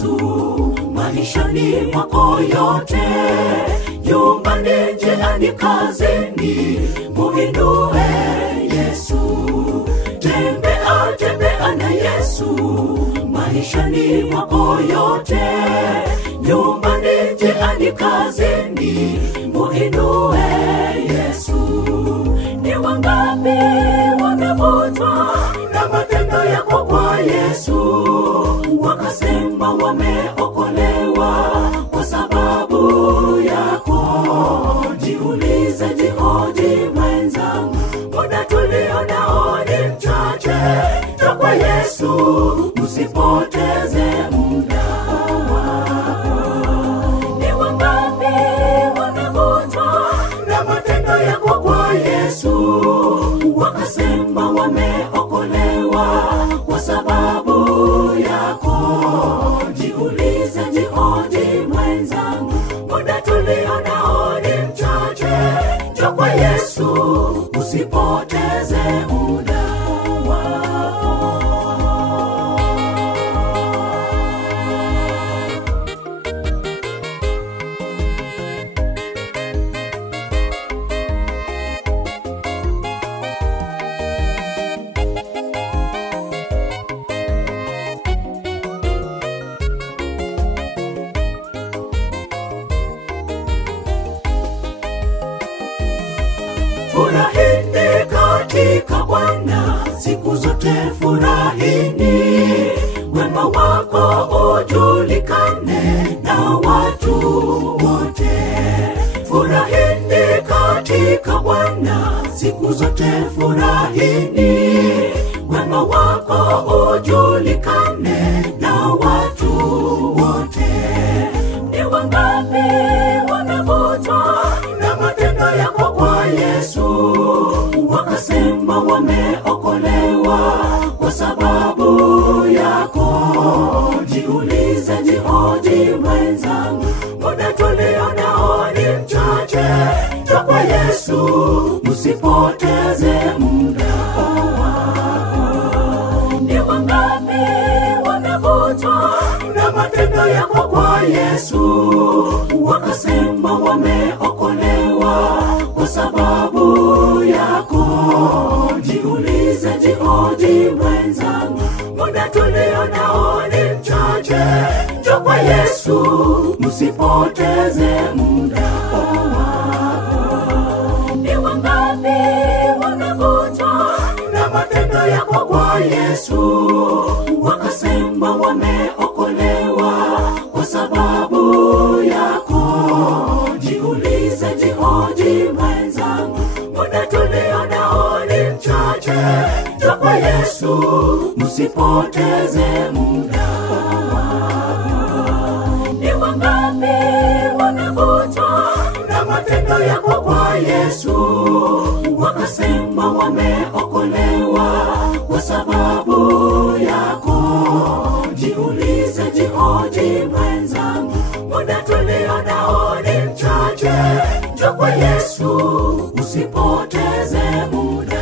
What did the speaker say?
Yesu maishani mwako yote, nyumbani, njiani, kazini, muinue Yesu. Tembea na Yesu maishani mwako yote, nyumbani, njiani, kazini, muinue Yesu. Ni wangapi wamevutwa na matendo yako kwa Yesu, wakasema wameokolewa kwa sababu yako. Jiulize, jihoji mwenzangu, muda tulio nao ni mchache. Njoo kwa Yesu, usipoteze muda wako. Ni wangapi wamevutwa na matendo yako kwa Yesu, wakasema wameokolewa kwa sababu yako. Jiulize, jihoji mwenzangu, muda tulio nao ni mchache. Njoo kwa Yesu, usipoteze muda wako. Furahini katika Bwana siku zote, furahini. Wema wako ujulikane na watu wote. Furahini katika Bwana siku zote, furahini. Wema wako ujulikane na watu wote. Ni wangapi wamevutwa na matendo yako kwa Yesu, wakasema wameokolewa kwa sababu yako. Jiulize, jihoji mwenzangu, muda tulio nao ni mchache. Njoo kwa Yesu, usipoteze muda wako. Ni wangapi wamevutwa na matendo yako kwa Yesu, wakasema wameokolewa kwa sababu yako. Jiulize, jihoji mwenzangu, muda tulio nao ni mchache. Njoo kwa Yesu, usipoteze muda wako. Ni wangapi wamevutwa na matendo yako kwa Yesu, wakasema wameokolewa kwa sababu yako. Jiulize, jihoji mwenzangu, muda tulio nao ni mchache. Njoo kwa Yesu, usipoteze muda wako. Ni wangapi wamevutwa na matendo yako kwa Yesu, wakasema wameokolewa kwa sababu yako. Jiulize, jihoji mwenzangu, muda tulio nao ni mchache. Njoo kwa Yesu, usipoteze muda.